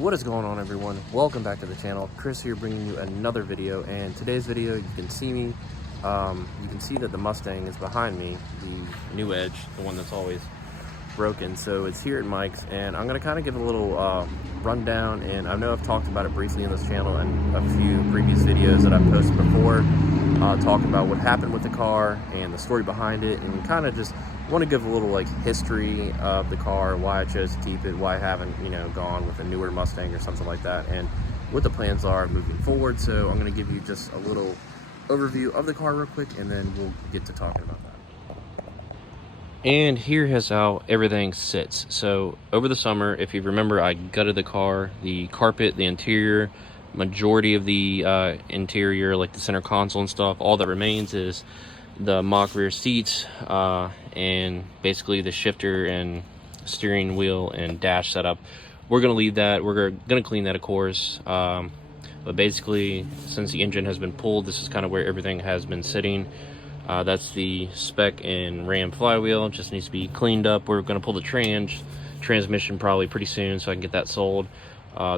What is going on, everyone? Welcome back to the channel. Chris here, bringing you another video. And today's video, you can see me. You can see that the Mustang is behind me, the new Edge, the one that's always broken. So it's here at Mike's, and I'm gonna kind of give a little rundown. And I know I've talked about it briefly in this channel and a few previous videos that I've posted before, talking about what happened with the car and the story behind it, and kind of just want to give a little history of the car, why I chose to keep it, why I haven't gone with a newer Mustang or something like that, and what the plans are moving forward. So I'm going to give you just a little overview of the car real quick, and then we'll get to talking about that. And here's how everything sits. So over the summer, if you remember, I gutted the car, the carpet, the interior, majority of the interior, like the center console and stuff. All that remains is the mock rear seats and basically the shifter and steering wheel and dash setup. We're gonna leave that. We're gonna clean that, of course, but basically, since the engine has been pulled, this is kind of where everything has been sitting. That's the spec and Ram flywheel. It just needs to be cleaned up. We're gonna pull the transmission probably pretty soon, so I can get that sold.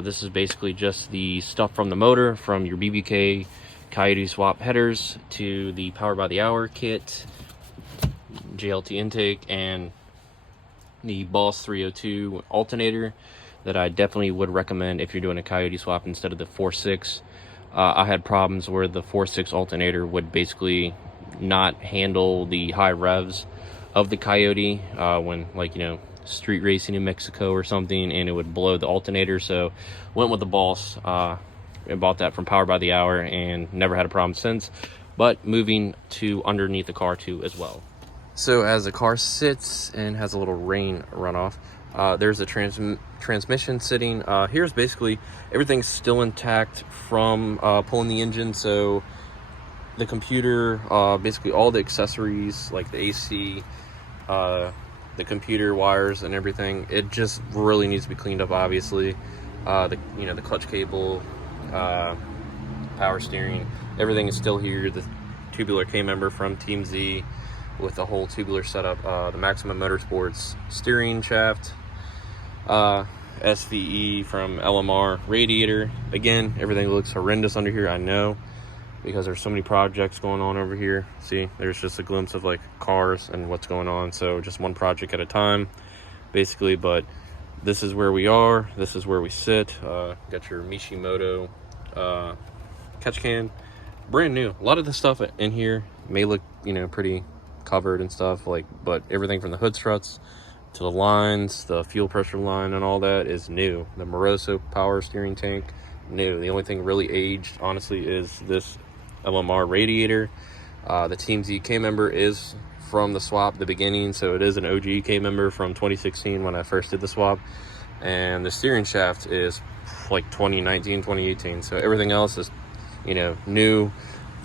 This is basically just the stuff from the motor, from your BBK Coyote swap headers to the Power by the Hour kit, JLT intake, and the Boss 302 alternator that I definitely would recommend if you're doing a Coyote swap instead of the 4.6. I had problems where the 4.6 alternator would basically not handle the high revs of the Coyote when street racing in Mexico or something, and it would blow the alternator. So went with the Boss. I bought that from Power by the Hour and never had a problem since. But moving to underneath the car too as well. So as the car sits and has a little rain runoff, there's a transmission sitting. Here's basically everything's still intact from pulling the engine. So the computer, basically all the accessories like the AC, the computer wires and everything, it just really needs to be cleaned up. Obviously, the clutch cable, power steering, everything is still here. The tubular K-member from Team Z with the whole tubular setup, the Maximum Motorsports steering shaft, SVE from LMR radiator. Again, everything looks horrendous under here, I know, because there's so many projects going on over here. See, there's just a glimpse of cars and what's going on. So just one project at a time basically, but this is where we are. This is where we sit. Got your Mishimoto catch can, brand new. A lot of the stuff in here may look pretty covered and stuff, but everything from the hood struts to the lines, the fuel pressure line and all that is new. The Moroso power steering tank, new. The only thing really aged, honestly, is this LMR radiator. The Team Z K-member is from the swap, the beginning, so it is an OG K-member from 2016 when I first did the swap. And the steering shaft is 2019, 2018. So everything else is, new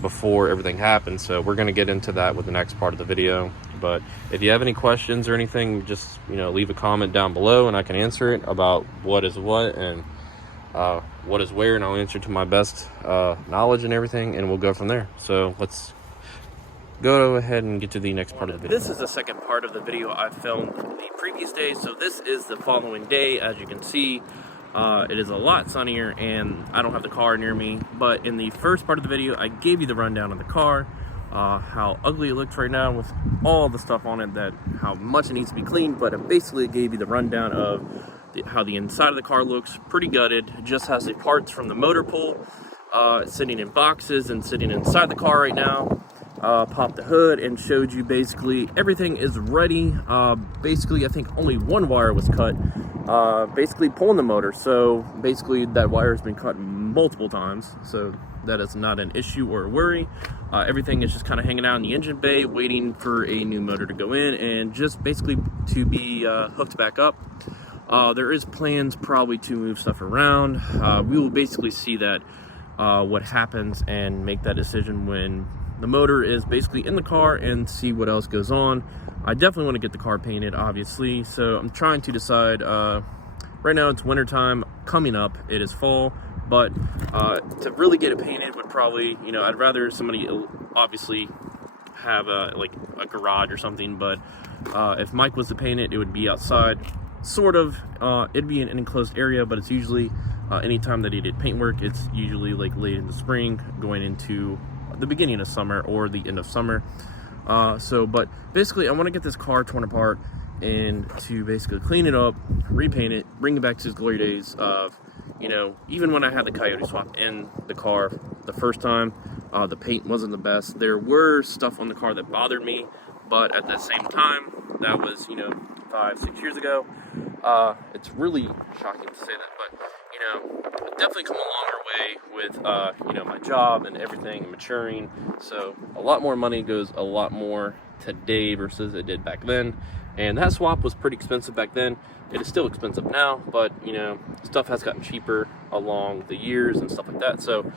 before everything happened. So we're going to get into that with the next part of the video. But if you have any questions or anything, just, leave a comment down below and I can answer it about what is what and what is where, and I'll answer to my best knowledge and everything, and we'll go from there. So let's go ahead and get to the next part of the video. This is the second part of the video I filmed the previous day. So this is the following day. As you can see, it is a lot sunnier and I don't have the car near me. But in the first part of the video, I gave you the rundown of the car, how ugly it looks right now with all the stuff on it, how much it needs to be cleaned. But it basically gave you the rundown of how the inside of the car looks. Pretty gutted. It just has the parts from the motor pool sitting in boxes and sitting inside the car right now. Popped the hood and showed you basically everything is ready. Basically, I think only one wire was cut, basically pulling the motor. So basically that wire has been cut multiple times, so that is not an issue or a worry. Everything is just kind of hanging out in the engine bay waiting for a new motor to go in and just basically to be hooked back up. There is plans probably to move stuff around. We will basically see that what happens and make that decision when the motor is basically in the car and see what else goes on. I definitely want to get the car painted, obviously, so I'm trying to decide. Right now it's winter time coming up, it is fall, but to really get it painted would probably, I'd rather somebody obviously have a garage or something, but if Mike was to paint it, it would be outside. sort of. It'd be in an enclosed area, but it's usually anytime that he did paint work, it's usually like late in the spring, going into the beginning of summer or the end of summer. But basically I want to get this car torn apart and to basically clean it up, repaint it, bring it back to its glory days of, you know, even when I had the Coyote swap in the car the first time, the paint wasn't the best. There were stuff on the car that bothered me, but at the same time, that was, you know, 5-6 years ago. It's really shocking to say that, but, you know, I've definitely come a longer way with, you know, my job and everything, maturing. So a lot more money goes a lot more today versus it did back then. And that swap was pretty expensive back then. It is still expensive now, but, you know, stuff has gotten cheaper along the years and stuff like that. So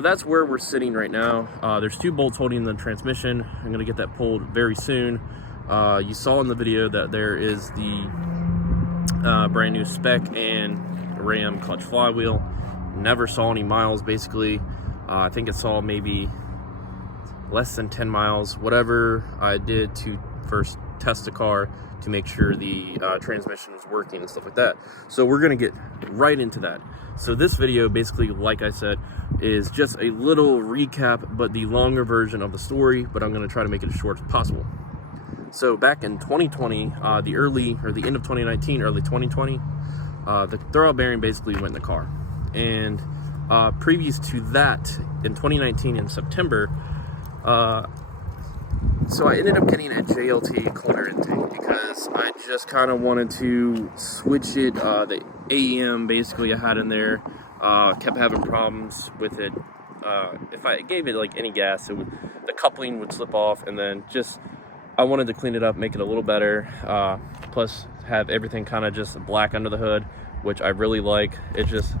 that's where we're sitting right now. There's 2 bolts holding the transmission. I'm gonna get that pulled very soon. You saw in the video that there is the brand new spec and Ram clutch flywheel. Never saw any miles, basically. I think it saw maybe less than 10 miles. Whatever I did to first test the car to make sure the transmission was working and stuff like that. So we're gonna get right into that. So this video, basically, like I said, is just a little recap, but the longer version of the story, but I'm gonna try to make it as short as possible. So back in 2020, the end of 2019, early 2020, the throwout bearing basically went in the car. And previous to that, in 2019 in September, so I ended up getting a JLT cold air intake because I just kind of wanted to switch it. The AEM basically I had in there kept having problems with it. If I gave it like any gas, the coupling would slip off, and then just I wanted to clean it up, make it a little better, plus have everything kind of just black under the hood, which I really like. It just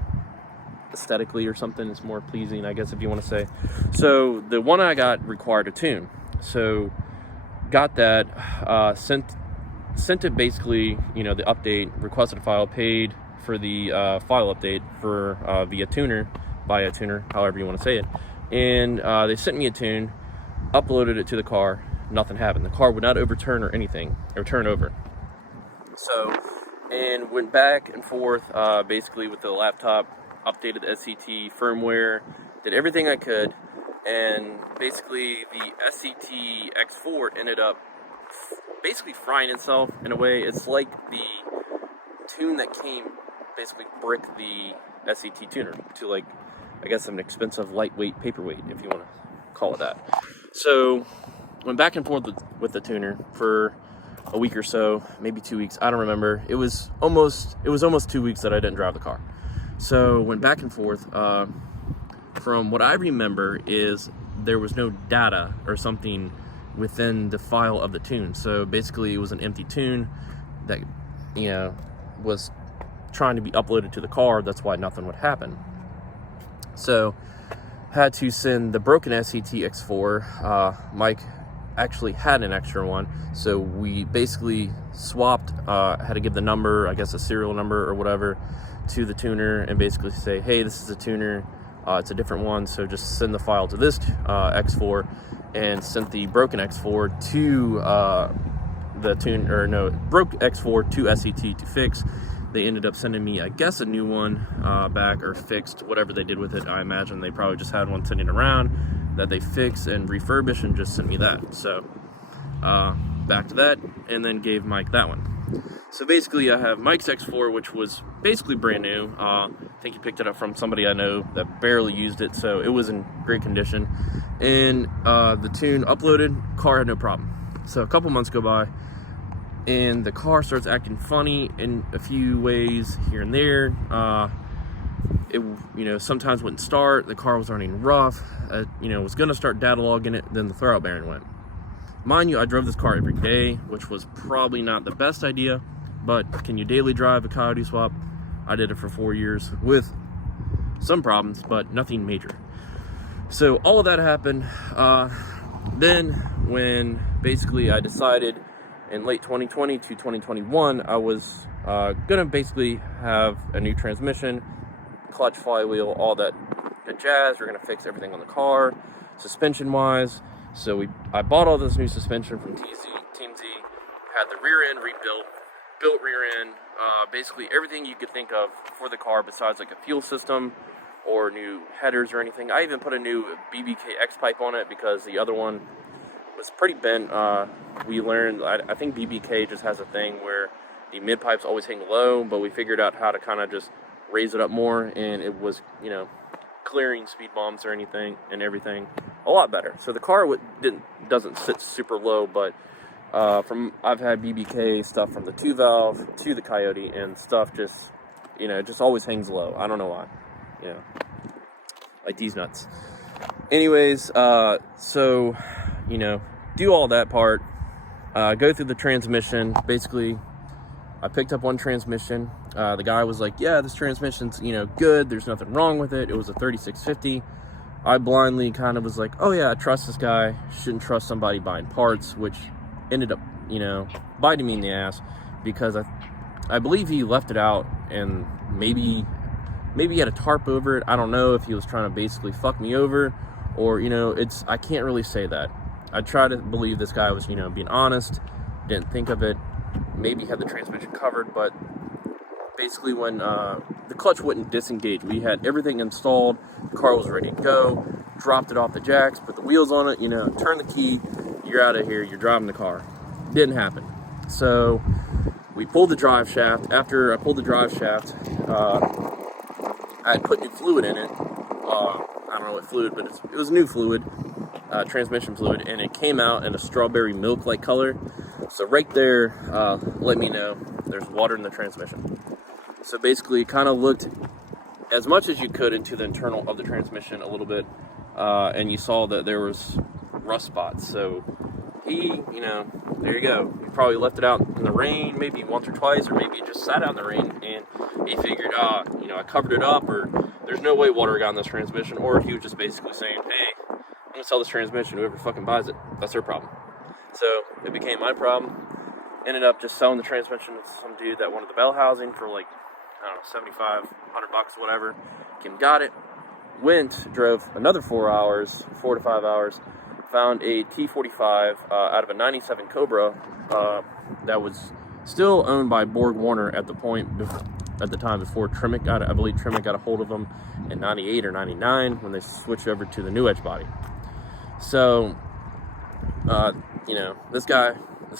aesthetically or something, it's more pleasing, I guess, if you want to say. So the one I got required a tune. So got that, sent it basically, you know, the update, requested a file, paid for the file update for via tuner, however you want to say it. And they sent me a tune, uploaded it to the car. Nothing happened. The car would not overturn or anything, or turn over. So, and went back and forth, basically with the laptop, updated the SCT firmware, did everything I could, and basically the SCT X4 ended up basically frying itself in a way. It's like the tune that came basically bricked the SCT tuner to, like, I guess an expensive lightweight paperweight, if you want to call it that. So went back and forth with the tuner for a week or so, maybe 2 weeks, I don't remember. It was almost 2 weeks that I didn't drive the car. So went back and forth. From what I remember is there was no data or something within the file of the tune. So basically it was an empty tune that, you know, was trying to be uploaded to the car. That's why nothing would happen. So had to send the broken SCT X4. Mike actually had an extra one, so we basically swapped, had to give the number, I guess a serial number or whatever, to the tuner and basically say, hey, this is a tuner, it's a different one, so just send the file to this X4, and sent the broken X4 to broke X4 to SCT to fix. They ended up sending me, I guess, a new one back, or fixed, whatever they did with it. I imagine they probably just had one sitting around that they fixed and refurbished and just sent me that. So back to that, and then gave Mike that one. So basically I have Mike's X4, which was basically brand new. I think he picked it up from somebody I know that barely used it, so it was in great condition. And the tune uploaded, car had no problem. So a couple months go by, and the car starts acting funny in a few ways here and there. It, you know, sometimes wouldn't start. The car was running rough. You know, was gonna start data logging it, then the throwout bearing went. Mind you, I drove this car every day, which was probably not the best idea, but can you daily drive a Coyote swap? I did it for 4 years with some problems, but nothing major. So all of that happened. Then when basically I decided in late 2020 to 2021, I was gonna basically have a new transmission, clutch, flywheel, all that good jazz. We're gonna fix everything on the car, suspension wise. So I bought all this new suspension from Team Z, had the rear end rebuilt, built rear end, basically everything you could think of for the car besides like a fuel system or new headers or anything. I even put a new BBK X pipe on it because the other one was pretty bent. We learned, I think BBK just has a thing where the mid pipes always hang low, but we figured out how to kind of just raise it up more, and it was, you know, clearing speed bumps or anything and everything a lot better. So the car doesn't sit super low, but I've had BBK stuff from the 2-valve to the Coyote, and stuff just, you know, it just always hangs low. I don't know why, you know, like these nuts. Anyways, so, you know, do all that part, go through the transmission. Basically, I picked up one transmission. The guy was like, yeah, this transmission's, you know, good. There's nothing wrong with it. It was a 3650. I blindly kind of was like, oh yeah, I trust this guy. Shouldn't trust somebody buying parts, which ended up, you know, biting me in the ass, because I believe he left it out, and maybe he had a tarp over it. I don't know if he was trying to basically fuck me over, or, you know, I can't really say that. I try to believe this guy was, you know, being honest, didn't think of it, maybe had the transmission covered, but basically when the clutch wouldn't disengage, we had everything installed, the car was ready to go, dropped it off the jacks, put the wheels on it, you know, turn the key, you're out of here, you're driving the car. Didn't happen. So we pulled the drive shaft. After I pulled the drive shaft, I had put new fluid in it. I don't know what fluid, but it was new fluid, transmission fluid, and it came out in a strawberry milk-like color. So right there, let me know there's water in the transmission. So basically, it kind of looked as much as you could into the internal of the transmission a little bit, and you saw that there was rust spots. So he, you know, there you go. He probably left it out in the rain, maybe once or twice, or maybe it just sat out in the rain, and he figured, you know, I covered it up, or there's no way water got in this transmission, or he was just basically saying, hey, I'm gonna sell this transmission, whoever fucking buys it, that's their problem. So it became my problem. Ended up just selling the transmission to some dude that wanted the bell housing for like, I don't know, 75, 100 bucks, whatever. Came, got it, went, drove another 4 to 5 hours, found a T45 out of a 97 Cobra that was still owned by Borg Warner at the time before Tremec I believe Tremec got a hold of them in 98 or 99 when they switched over to the new edge body. So, you know, this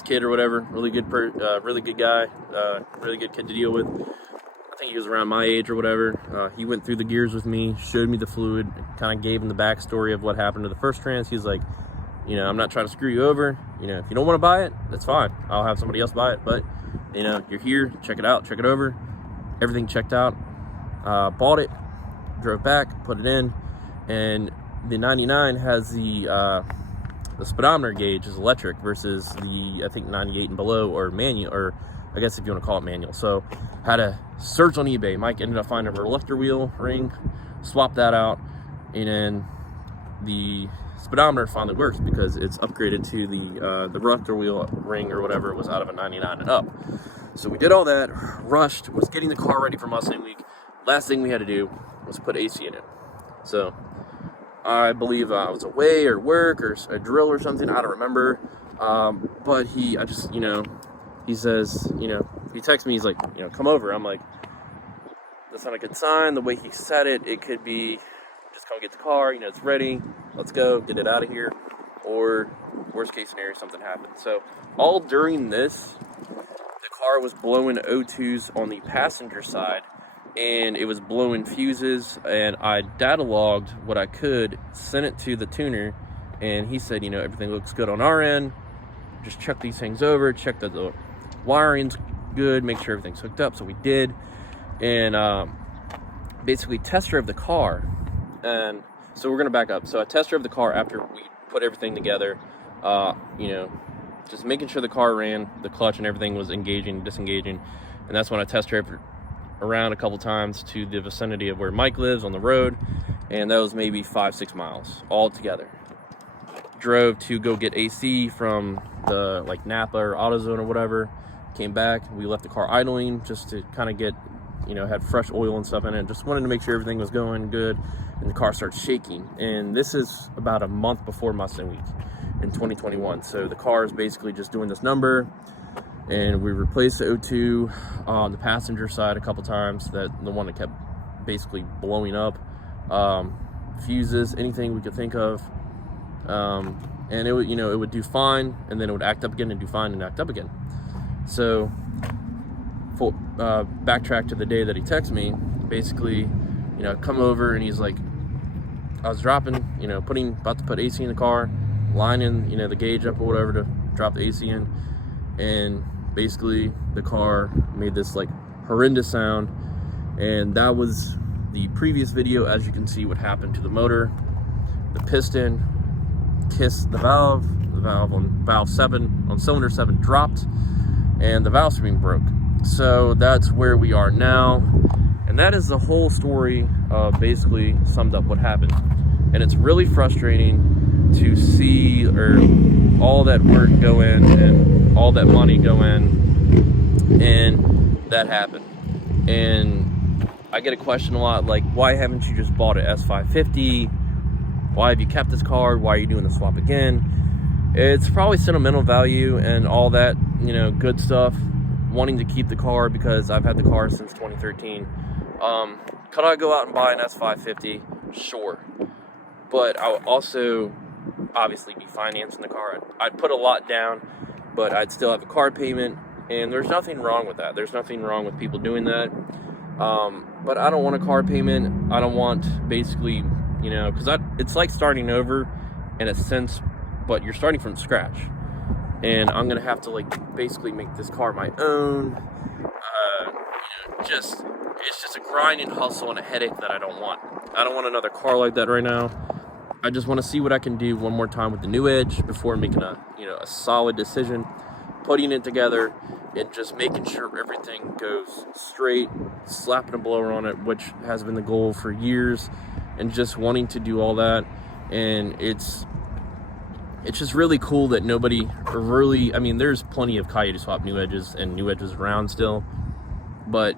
kid or whatever, really good guy, really good kid to deal with. I think he was around my age or whatever. He went through the gears with me, showed me the fluid, kind of gave him the backstory of what happened to the first trans. He's like, you know, I'm not trying to screw you over. You know, if you don't want to buy it, that's fine. I'll have somebody else buy it. But, you know, you're here, check it out, check it over. Everything checked out. Bought it, drove back, put it in, and the 99 has the speedometer gauge is electric versus the, I think, 98 and below, or manual, or I guess if you want to call it manual. So had a search on eBay. Mike ended up finding a reflector wheel ring, swapped that out, and then the speedometer finally works because it's upgraded to the reflector wheel ring or whatever. It was out of a 99 and up. So we did all that, rushed, was getting the car ready for Mustang Week. Last thing we had to do was put AC in it. So I believe I was away or work or a drill or something, I don't remember. But he says, you know, he texts me, he's like, you know, come over. I'm like, that's not a good sign. The way he said it, it could be, just come get the car, you know, it's ready, let's go, get it out of here. Or worst case scenario, something happened. So all during this, the car was blowing O2s on the passenger side, and it was blowing fuses, and I data logged what I could, sent it to the tuner, and he said, you know, everything looks good on our end, just check these things over, check that the wiring's good, make sure everything's hooked up. So we did, and basically test drove the car. And so we're gonna back up. So I test drove the car after we put everything together, you know, just making sure the car ran, the clutch and everything was engaging, disengaging. And that's when I test drove around a couple times to the vicinity of where Mike lives on the road, and that was maybe 5-6 miles all together. Drove to go get AC from the like Napa or AutoZone or whatever, came back, we left the car idling just to kind of get, you know, had fresh oil and stuff in it, just wanted to make sure everything was going good, and the car starts shaking. And this is about a month before Mustang Week in 2021, so the car is basically just doing this number, and we replaced the O2 on the passenger side a couple times, the one that kept basically blowing up, fuses, anything we could think of, and it would, it would do fine, and then it would act up again and do fine and act up again. So backtrack to the day that he texted me. Basically, come over, and he's like, I was dropping, about to put AC in the car, lining, the gauge up or whatever to drop the AC in, and basically the car made this like horrendous sound. And that was the previous video. As you can see, what happened to the motor, the piston kissed the valve on valve 7, on cylinder 7 dropped, and the valve spring broke. So that's where we are now, and that is the whole story, basically summed up what happened. And it's really frustrating to see all that work go in and all that money go in, and that happened. And I get a question a lot, like, why haven't you just bought an S550? Why have you kept this car? Why are you doing the swap again? It's probably sentimental value and all that, good stuff, wanting to keep the car because I've had the car since 2013. Could I go out and buy an S550? Sure. But I would also obviously be financing the car. I'd put a lot down, but I'd still have a car payment, and there's nothing wrong with that. There's nothing wrong with people doing that. But I don't want a car payment. I don't want, basically, because it's like starting over in a sense, but you're starting from scratch. And I'm going to have to, basically make this car my own. It's just a grind and hustle and a headache that I don't want. I don't want another car like that right now. I just want to see what I can do one more time with the new Edge before making a solid decision, putting it together, and just making sure everything goes straight, slapping a blower on it, which has been the goal for years, and just wanting to do all that. And it's just really cool that nobody really, there's plenty of Coyote swap new Edges and new Edges around still, but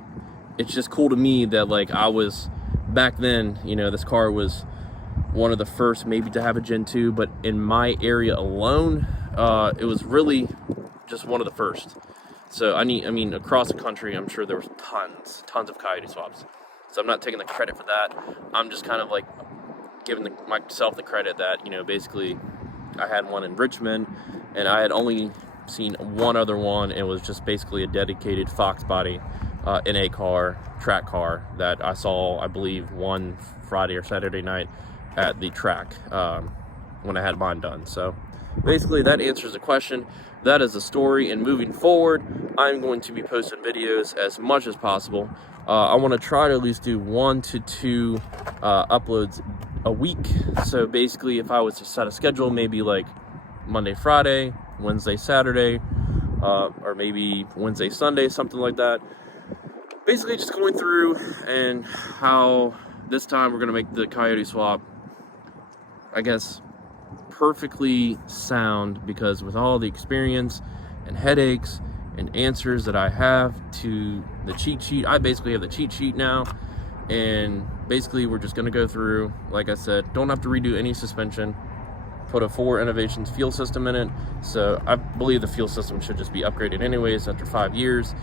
it's just cool to me that I was back then, this car was one of the first maybe to have a Gen 2, but in my area alone, it was really just one of the first. So across the country, I'm sure there was tons of Coyote swaps. So I'm not taking the credit for that. I'm just kind of giving myself the credit that, basically I had one in Richmond, and I had only seen one other one. It was just basically a dedicated Fox body NA car, track car that I saw, I believe, one Friday or Saturday night at the track when I had mine done. So basically that answers the question. That is the story, and moving forward, I'm going to be posting videos as much as possible. I want to try to at least do 1 to 2 uploads a week. So basically, if I was to set a schedule, maybe Monday, Friday, Wednesday, Saturday, or maybe Wednesday, Sunday, something like that. Basically just going through and how this time we're going to make the Coyote swap, I guess, perfectly sound, because with all the experience and headaches and answers that I have to the cheat sheet, I basically have the cheat sheet now, and basically we're just going to go through, like I said, don't have to redo any suspension, put a 4 Innovations fuel system in it, so I believe the fuel system should just be upgraded anyways after 5 years.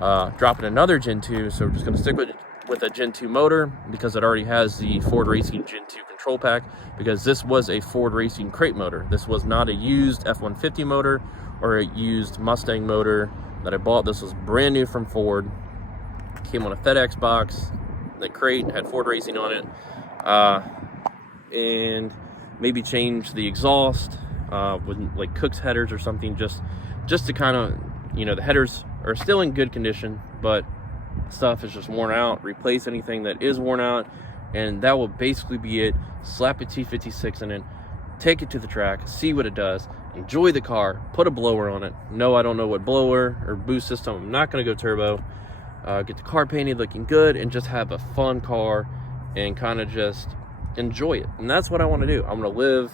Dropping another Gen 2, so we're just going to stick with a Gen 2 motor because it already has the Ford Racing Gen 2 control pack, because this was a Ford Racing crate motor. This was not a used F-150 motor or a used Mustang motor that I bought. This was brand new from Ford. Came on a FedEx box. The crate had Ford Racing on it, and maybe change the exhaust with Cook's headers or something, just to kind of, the headers are still in good condition, but stuff is just worn out. Replace anything that is worn out, and that will basically be it. Slap a T56 in it, take it to the track, see what it does, enjoy the car, put a blower on it. No, I don't know what blower or boost system. I'm not going to go turbo. Get the car painted looking good, and just have a fun car and kind of just enjoy it. And that's what I want to do. I'm going to live,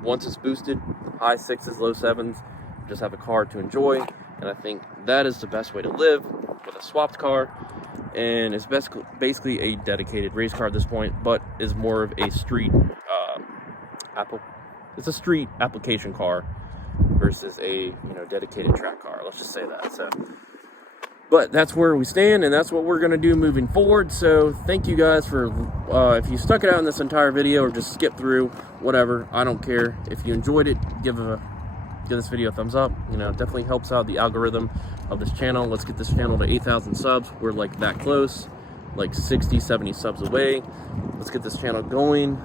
once it's boosted, high 6s, low 7s, just have a car to enjoy. And I think that is the best way to live, with a swapped car. And it's basically a dedicated race car at this point, but is more of a street it's a street application car versus a dedicated track car. Let's just say that. So, but that's where we stand, and that's what we're going to do moving forward. So thank you guys for, if you stuck it out in this entire video or just skip through, whatever, I don't care. If you enjoyed it, give this video a thumbs up. Definitely helps out the algorithm of this channel. Let's get this channel to 8,000 subs. We're like that close, like 60, 70 subs away. Let's get this channel going.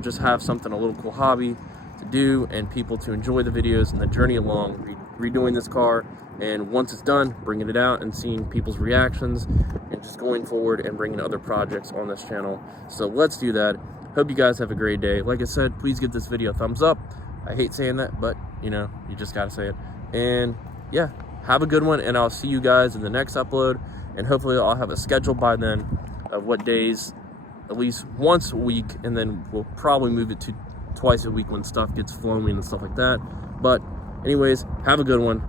Just have something, a little cool hobby to do, and people to enjoy the videos and the journey along redoing this car. And once it's done, bringing it out and seeing people's reactions, and just going forward and bringing other projects on this channel. So let's do that. Hope you guys have a great day. Like I said, please give this video a thumbs up. I hate saying that, but you just gotta say it. And yeah, have a good one, and I'll see you guys in the next upload. And hopefully I'll have a schedule by then of what days, at least once a week, and then we'll probably move it to twice a week when stuff gets flowing and stuff like that. But anyways, have a good one.